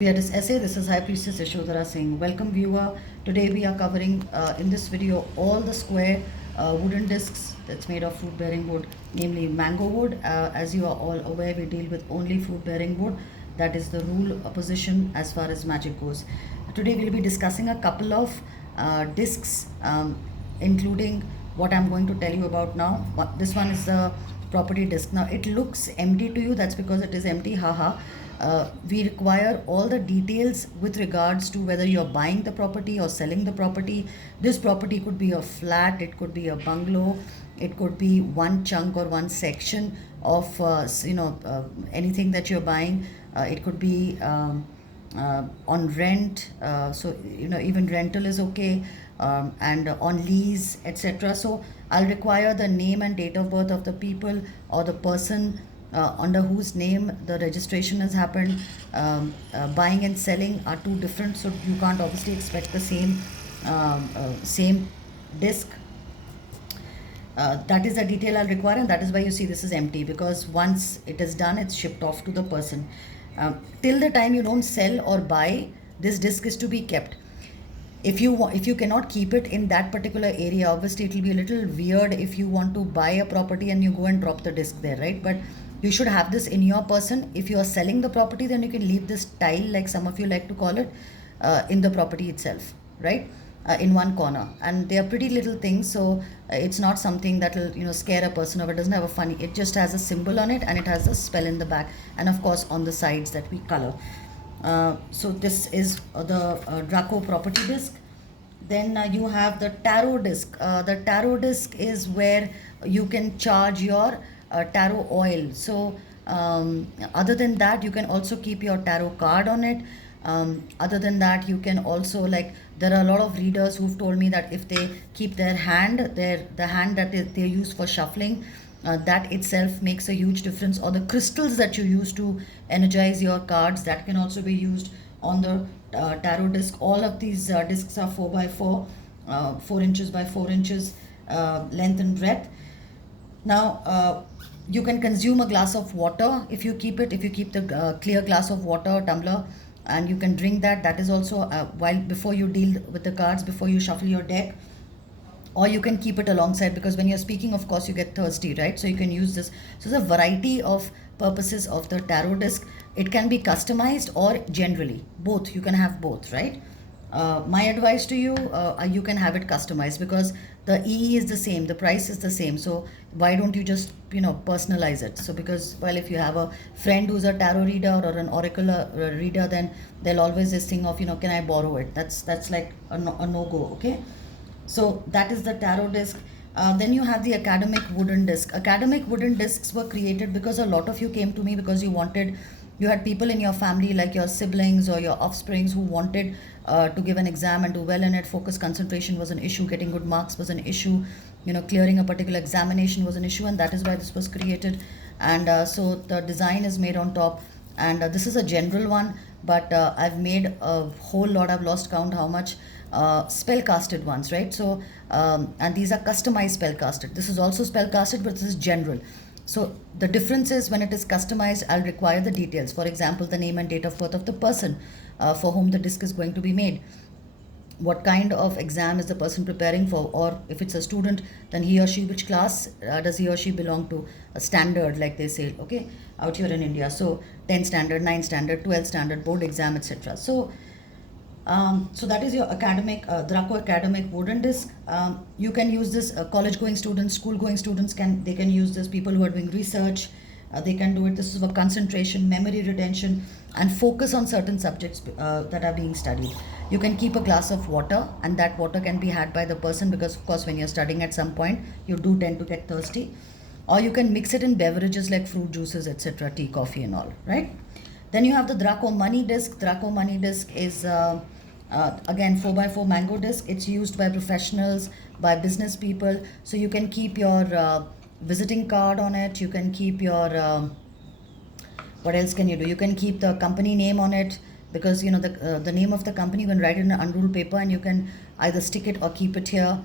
This essay. This is High Priestess Yashodhara Singh. Welcome, viewer. Today we are covering in this video all the square wooden discs that's made of fruit-bearing wood, namely mango wood. As you are all aware, we deal with only fruit-bearing wood. That is the rule position as far as magic goes. Today we'll be discussing a couple of discs, including what I'm going to tell you about now. This one is the property disc. Now it looks empty to you. That's because it is empty. Haha. We require all the details with regards to whether you're buying the property or selling the property. This property could be a flat, it could be a bungalow, it could be one chunk or one section of anything that you're buying. It could be on rent, so even rental is okay, and on lease, etc. So I'll require the name and date of birth of the people or the person under whose name the registration has happened. Buying and selling are two different, so you can't obviously expect the same disc. That is the detail I'll require, and that is why you see this is empty, because once it is done, it's shipped off to the person. Till the time you don't sell or buy, this disc is to be kept. If you cannot keep it in that particular area, obviously it will be a little weird if you want to buy a property and you go and drop the disc there, right? But you should have this in your person. If you are selling the property, then you can leave this tile, like some of you like to call it, in the property itself, right? In one corner, and they are pretty little things, so it's not something that will scare a person, or it doesn't have a funny, it just has a symbol on it and it has a spell in the back, and of course on the sides that we color. So this is the Draco property disc. Then you have the tarot disc. The tarot disc is where you can charge your tarot oil. So other than that, you can also keep your tarot card on it. Other than that, you can also, like, there are a lot of readers who've told me that if they keep their hand, the hand that they use for shuffling, that itself makes a huge difference. Or the crystals that you use to energize your cards, that can also be used on the tarot disc. All of these discs are 4 by 4, 4 inches by 4 inches length and breadth. Now you can consume a glass of water if you keep the clear glass of water tumbler, and you can drink that. That is also while before you deal with the cards, before you shuffle your deck. Or you can keep it alongside, because when you're speaking, of course, you get thirsty, right? So you can use this. So there's a variety of purposes of the tarot disc. It can be customized or generally both. You can have both, right? My advice to you, you can have it customized, because the EE is the same, the price is the same. So why don't you just personalize it? So because, well, if you have a friend who's a tarot reader or an oracle reader, then they'll always this thing of can I borrow it? That's like a no-go. Okay. So that is the tarot disc. Then you have the academic wooden disc. Academic wooden discs were created because a lot of you came to me because you had people in your family, like your siblings or your offsprings, who wanted to give an exam and do well in it. Focus, concentration was an issue. Getting good marks was an issue. Clearing a particular examination was an issue, and that is why this was created. And so the design is made on top, and this is a general one, but I've made a whole lot. I've lost count how much spell casted ones, right? So and these are customized spell casted. This is also spell casted, but this is general. So the difference is, when it is customized, I'll require the details. For example, the name and date of birth of the person for whom the disc is going to be made. What kind of exam is the person preparing for? Or if it's a student, then he or she, which class does he or she belong to? A standard, like they say, okay, out here in India. So 10 standard, 9 standard, 12 standard, board exam, etc. So that is your academic Draco academic wooden disc. You can use this. College going students, school going students can use this. People who are doing research, they can do it. This is for concentration, memory retention, and focus on certain subjects that are being studied. You can keep a glass of water, and that water can be had by the person, because of course when you're studying, at some point you do tend to get thirsty. Or you can mix it in beverages like fruit juices, etc., tea, coffee, and all, right? Then you have the Draco money disc. Draco money disc is again 4 by 4 mango disc. It's used by professionals, by business people. So you can keep your visiting card on it. You can keep your what else can you do? You can keep the company name on it, because the name of the company, you can write it in an unruled paper, and you can either stick it or keep it here.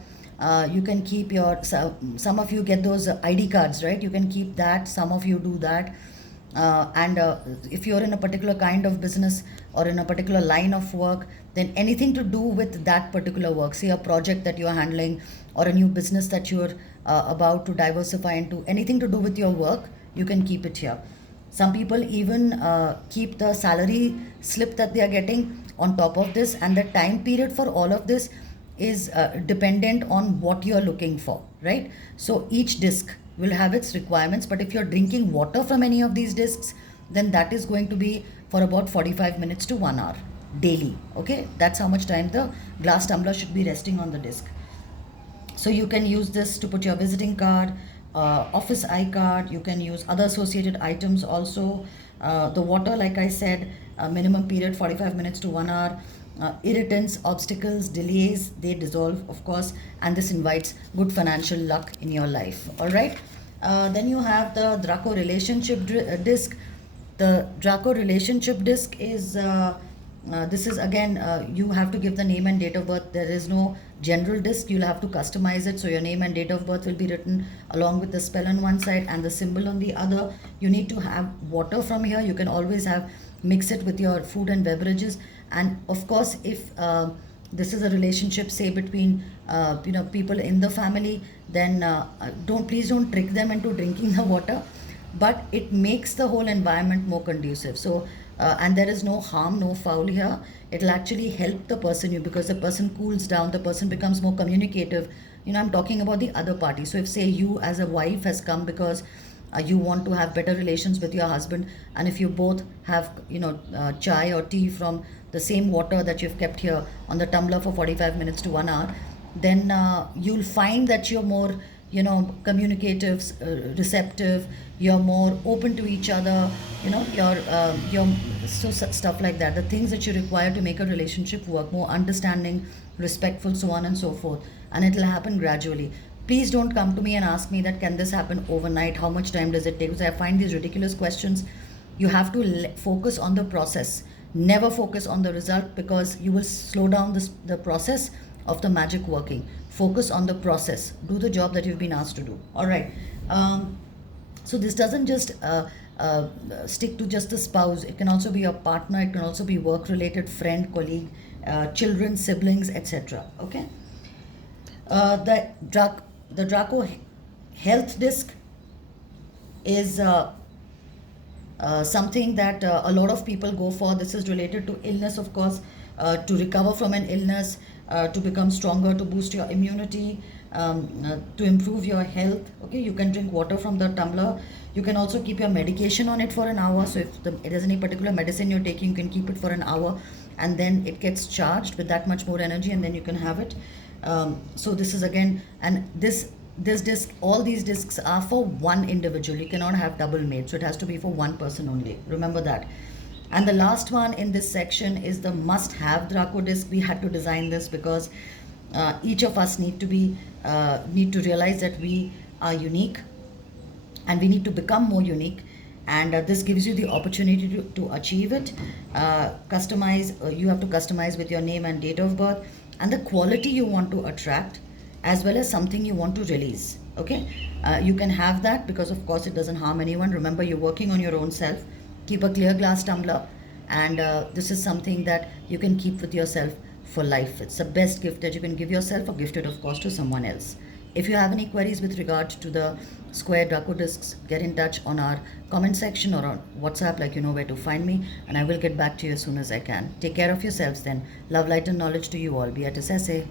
You can keep your, some of you get those ID cards, right? You can keep that. Some of you do that. And if you're in a particular kind of business or in a particular line of work, then anything to do with that particular work, say a project that you're handling or a new business that you're about to diversify into, anything to do with your work, you can keep it here. Some people even keep the salary slip that they are getting on top of this, and the time period for all of this is dependent on what you're looking for, right? So each disc will have its requirements, but if you're drinking water from any of these discs, then that is going to be for about 45 minutes to 1 hour daily. Okay, that's how much time the glass tumbler should be resting on the disc. So you can use this to put your visiting card, office iCard. You can use other associated items also. The water, like I said, minimum period 45 minutes to 1 hour. Irritants, obstacles, delays, they dissolve, of course, and this invites good financial luck in your life. All right. Then you have the Draco relationship disc. The Draco relationship disc is this is again, you have to give the name and date of birth. There is no general disc. You'll have to customize it. So your name and date of birth will be written along with the spell on one side and the symbol on the other. You need to have water from here. You can always have mix it with your food and beverages. And of course, if this is a relationship, say between people in the family, then please don't trick them into drinking the water, but it makes the whole environment more conducive. So and there is no harm, no foul here. It'll actually help the person, because the person cools down, the person becomes more communicative. I'm talking about the other party. So if, say, you as a wife has come because you want to have better relations with your husband, and if you both have chai or tea from the same water that you've kept here on the tumbler for 45 minutes to 1 hour, then you'll find that you're more communicative, receptive, you're more open to each other, you're stuff like that, the things that you require to make a relationship work, more understanding, respectful, so on and so forth. And it'll happen gradually. Please don't come to me and ask me that can this happen overnight, how much time does it take, because I find these ridiculous questions. You have to focus on the process, never focus on the result, because you will slow down the process of the magic working. Focus on the process, do the job that you've been asked to do. All right. So this doesn't just stick to just the spouse. It can also be a partner, it can also be work related, friend, colleague, children, siblings, etc. Okay. The Draco health disc is something that a lot of people go for. This is related to illness, of course, to recover from an illness, to become stronger, to boost your immunity, to improve your health. Okay, you can drink water from the tumbler. You can also keep your medication on it for an hour. So if it is any particular medicine you're taking, you can keep it for an hour, and then it gets charged with that much more energy, and then you can have it. So this is again, and this disc, all these discs are for one individual. You cannot have double made, so it has to be for one person only. Remember that. And the last one in this section is the must-have Draco disc. We had to design this because each of us need to realize that we are unique, and we need to become more unique. And this gives you the opportunity to achieve it. Customize. You have to customize with your name and date of birth, and the quality you want to attract, as well as something you want to release. Okay, you can have that, because of course it doesn't harm anyone. Remember, you're working on your own self. Keep a clear glass tumbler, and this is something that you can keep with yourself for life. It's the best gift that you can give yourself, or gift it, of course, to someone else. If you have any queries with regard to the square Draco discs, get in touch on our comment section or on WhatsApp, like you know where to find me, and I will get back to you as soon as I can. Take care of yourselves then. Love, light and knowledge to you all. Beatrice Esse.